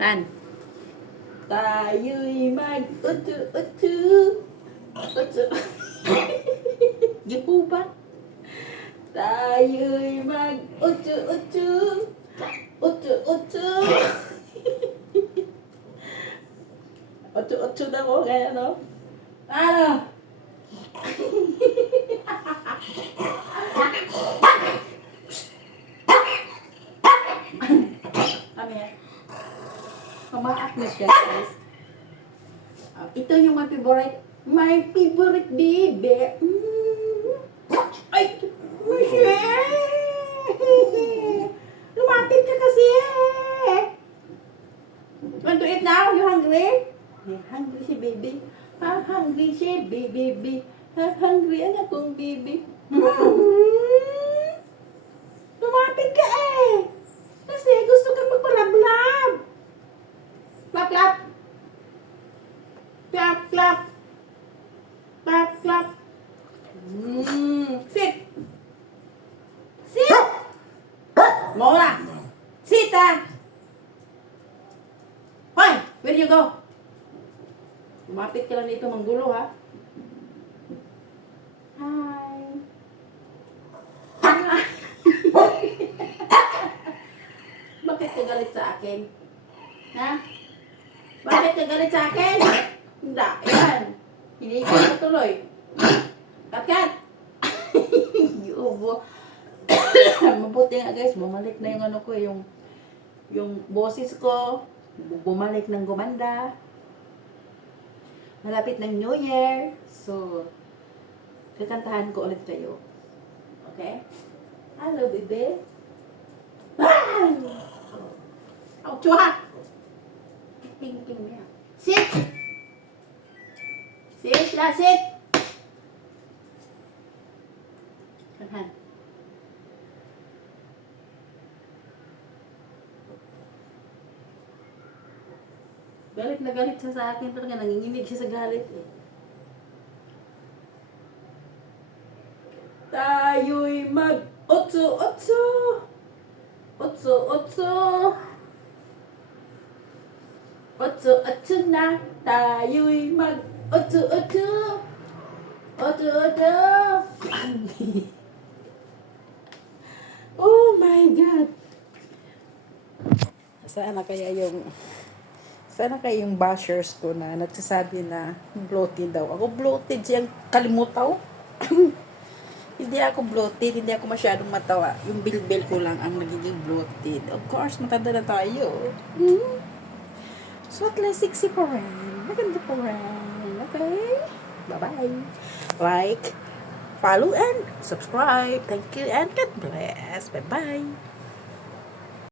Tan. Tayo'y mag-utu-utu. Utu. Yung po ba? Tayo'y mag-utu-utu. Utu-utu. Utu-utu na ko, kaya ano? Ano? Ano yan? Kumaak na siya, guys. Ito yung my favorite baby. Ay! Lumapit ka kasi eh. Want to eat now? You hungry? Hungry si baby. Hungry si baby. Hungry anak kong baby. Lumapit ka eh. Kasi gusto kang magpalablab. Plap, plap. Plap, plap. Plap, plap. Sit. Sit. Mora. Sit ah. Hoy, where you go? Lumapit ka lang dito, manggulo ha. Hi. Bakit ka galit sa akin? Ha? Bakit ka galit sa akin? Hindi, yan. Hindi ka matuloy. Kat! Yubo. Mabuti nga guys, bumalik na yung ano ko, yung boses ko. Bumalik ng gumanda. Malapit ng New Year. So, kakantahan ko ulit kayo. Okay? Hello, baby. Ah! Oh, chuha! King niya. Sit! Sit la, sit! Kanhan. Galit na galit siya sa akin. Talaga nanginginig siya sa galit eh. Tayo'y mag-otso-otso. Otso-otso. Otso-otso na. Tayo'y mag-otso-otso. Otso-otso. Oh my God. Sana kaya yung bashers ko na nagsasabi na bloated daw. Ako bloated siyang kalimutaw. Hindi ako bloated, hindi ako masyadong matawa. Yung bilbil ko lang ang nagiging bloated. Of course, matanda na tayo. So at least 60 pa rin. Maganda pa rin. Okay? Bye-bye. Like, follow, and subscribe. Thank you and God bless. Bye-bye.